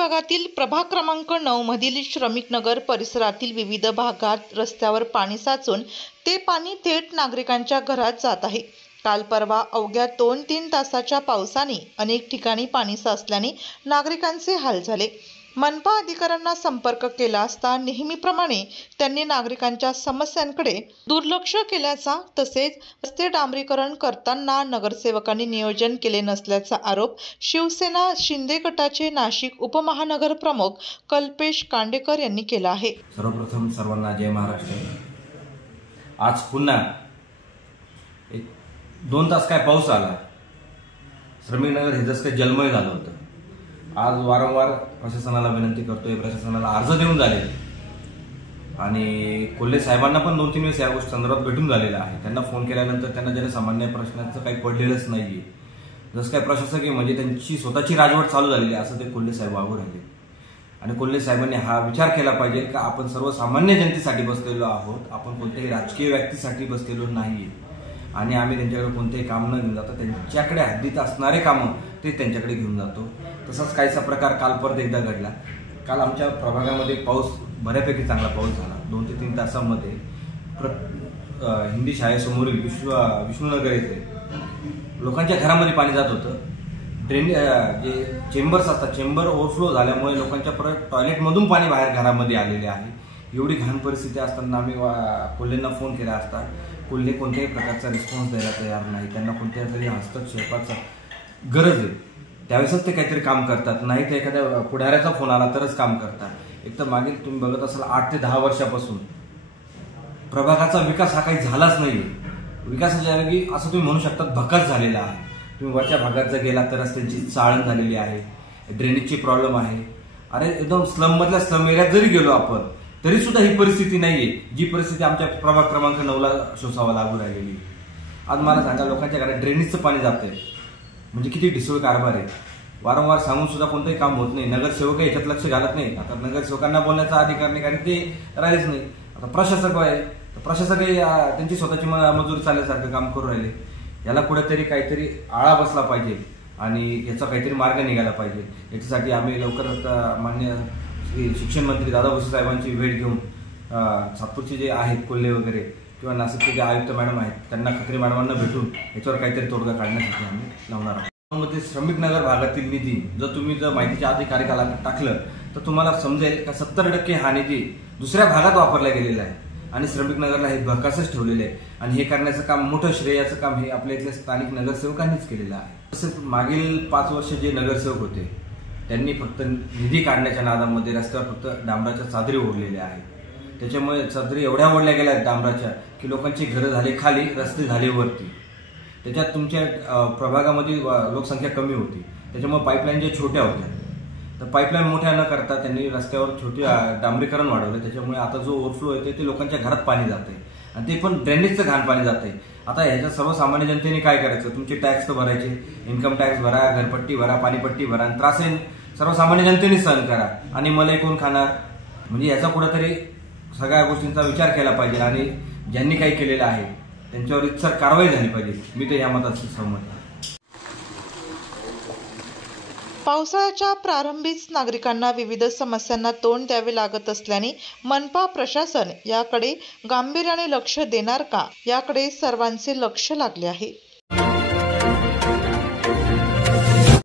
विभागातील प्रभाग क्रमांक 9 मधील श्रमिक नगर परिसरातील विविध भागात रस्त्यावर पाणी साचून ते पाणी थेट नागरिकांच्या घरात जात आहे। काल परवा अवघ्या 2-3 तासाच्या पावसाने अनेक ठिकाणी पाणी साचल्याने नागरिकांचे हाल झाले। मनपा अधिकाऱ्यांना संपर्क केला असता नेहमीप्रमाणे त्यांनी नागरिकांच्या समस्यांकडे दुर्लक्ष केल्याचा तसेच रस्ते डांबरीकरण करताना नगरसेवकांनी नियोजन केले नसल्याचा आरोप शिवसेना शिंदे गटाचे नाशिक उपमहानगर प्रमुख कल्पेश कांडेकर यांनी केला आहे। सर्वप्रथम सर्वांना जय महाराष्ट्र। आज पुन्हा 2 तास काय पाऊस आला। श्रमिक नगर हे जसं जलमय झालं होतं। आज वारंवार प्रशासनाला विनंती करतोय, प्रशासनाला अर्ज देऊन झाले आणि कोल्हे साहेबांना पण 2-3 वेळेस या गोष्टी संदर्भात भेटून झालेला आहे। त्यांना फोन केल्यानंतर त्यांना जनसामान्य प्रश्नाचं काही पडलेलंच नाहीये। जसं काय प्रशासकीय म्हणजे त्यांची स्वतःची राजवट चालू झालेली असं ते कोल्हे साहेब वागू राहिले आणि कोल्हे साहेबांनी हा विचार केला पाहिजे की आपण सर्वसामान्य जनतेसाठी बसलेलो आहोत, आपण कोणत्याही राजकीय व्यक्तीसाठी बसलेलो नाहीये आणि आम्ही त्यांच्याकडे कोणतेही काम न घेऊन जातो, त्यांच्याकडे हद्दीत असणारे कामं ते त्यांच्याकडे घेऊन जातो। तसाच काहीसा प्रकार काल परत एकदा घडला। काल आमच्या प्रभागामध्ये पाऊस बऱ्यापैकी चांगला पाऊस झाला। 2 ते 3 तासांमध्ये हिंदी शाळेसमोरील विष्णुनगर येथे लोकांच्या घरामध्ये पाणी जात होतं। ड्रेन जे चेंबर्स असतात, चेंबर ओव्हरफ्लो झाल्यामुळे लोकांच्या परत टॉयलेटमधून पाणी बाहेर घरामध्ये आलेले आहे। एवढी घाण परिस्थिती असताना आम्ही कोल्हेंना फोन केला असता कोल्हे कोणत्याही प्रकारचा रिस्पॉन्स द्यायला तयार नाही। त्यांना कोणत्या तरी हस्तक्षेपाचा गरज आहे त्यावेळेसच ते काहीतरी काम करतात, नाही तर एखाद्या पुढाऱ्याचा फोन आला तरच काम करतात। एक तर मागील तुम्ही बघत असाल 8 ते 10 वर्षापासून प्रभागाचा विकास हा काही झालाच नाही। विकासाच्या ऐवजी असं तुम्ही म्हणू शकता भकास झालेला आहे। तुम्ही वरच्या भागात जर गेला तर रस्त्यांची चाळण झालेली आहे, ड्रेनेजची प्रॉब्लेम आहे। अरे एकदम स्लम मधल्या स्लम एरियात जरी गेलो आपण तरी सुद्धा ही परिस्थिती नाहीये जी परिस्थिती आमच्या प्रभाग क्रमांक 9 ला सोसावा लागू राहिलेली। आज मला सांगा लोकांच्या घरात ड्रेनेजचं पाणी जातंय म्हणजे किती ढिसूळ कारभार आहे। वारंवार सांगून सुद्धा कोणतंही काम होत नाही। नगरसेवक याच्यात लक्ष घालत नाही। आता नगरसेवकांना बोलण्याचा अधिकार नाही कारण ते राहिलेच नाही। आता प्रशासक आहे तर प्रशासकही त्यांची स्वतःची मजुरी चालण्यासारखं काम करू राहिले। याला कुठेतरी काहीतरी आळा बसला पाहिजे आणि याचा काहीतरी मार्ग निघाला पाहिजे। याच्यासाठी आम्ही लवकरच मान्य शिक्षण मंत्री दादा भुसे साहेबांची भेट घेऊन सातपूरचे जे आहेत कोल्हे वगैरे किंवा नाशिकचे जे आयुक्त मॅडम आहेत त्यांना खत्री मॅडमांना भेटून याच्यावर काहीतरी तोडगा काढण्यासाठी आम्ही लावणार आहोत। श्रमिक नगर भागातील निधी जर माहितीच्या अधिकारिकाला टाकलं तर तुम्हाला समजेल का 70% हा निधी दुसऱ्या भागात वापरला गेलेला आहे आणि श्रमिक नगरला हे भकासच ठेवलेले आहे आणि हे करण्याचं काम मोठं श्रेयाचं काम हे आपल्या इथल्या स्थानिक नगरसेवकांनीच केलेलं आहे। तसेच मागील 5 वर्ष जे नगरसेवक होते त्यांनी फक्त निधी काढण्याच्या नादामध्ये रस्त्यावर फक्त डांबराच्या चादरी ओढलेल्या आहेत। त्याच्यामुळे चादरी एवढ्या ओढल्या गेल्या आहेत डांबराच्या की लोकांची घरं झाली खाली, रस्ते झाले वरती। त्याच्यात तुमच्या प्रभागामध्ये लोकसंख्या कमी होती त्याच्यामुळे पाईपलाईन ज्या छोट्या होत्या तर पाईपलाईन मोठ्या न करता त्यांनी रस्त्यावर छोटी डांबरीकरण वाढवलं। त्याच्यामुळे आता जो ओव्हरफ्लो येते ते लोकांच्या घरात पाणी जाते आणि ते पण ड्रेनेजचं घाण पाणी जाते। आता ह्याच्यात सर्वसामान्य जनतेने काय करायचं, तुमचे टॅक्स तर भरायचे, इन्कम टॅक्स भरा, घरपट्टी भरा, पाणीपट्टी भरा आणि त्रास सर्वसामान्य जनतेने सहन करा आणि मला कोण खाणार। म्हणजे याचा कुठेतरी सगळ्या गोष्टींचा विचार केला पाहिजे आणि ज्यांनी काही केलेलं आहे त्यांच्यावर इतसर कारवाई झाली पाहिजे। मी तर या मताशी सहमत आहे। पावसाळ्याच्या प्रारंभीच नागरिकांना विविध समस्यांना तोंड द्यावे लागत असल्याने मनपा प्रशासन याकडे गांभीर्याने लक्ष देणार का याकडे सर्वांचे लक्ष लागले आहे।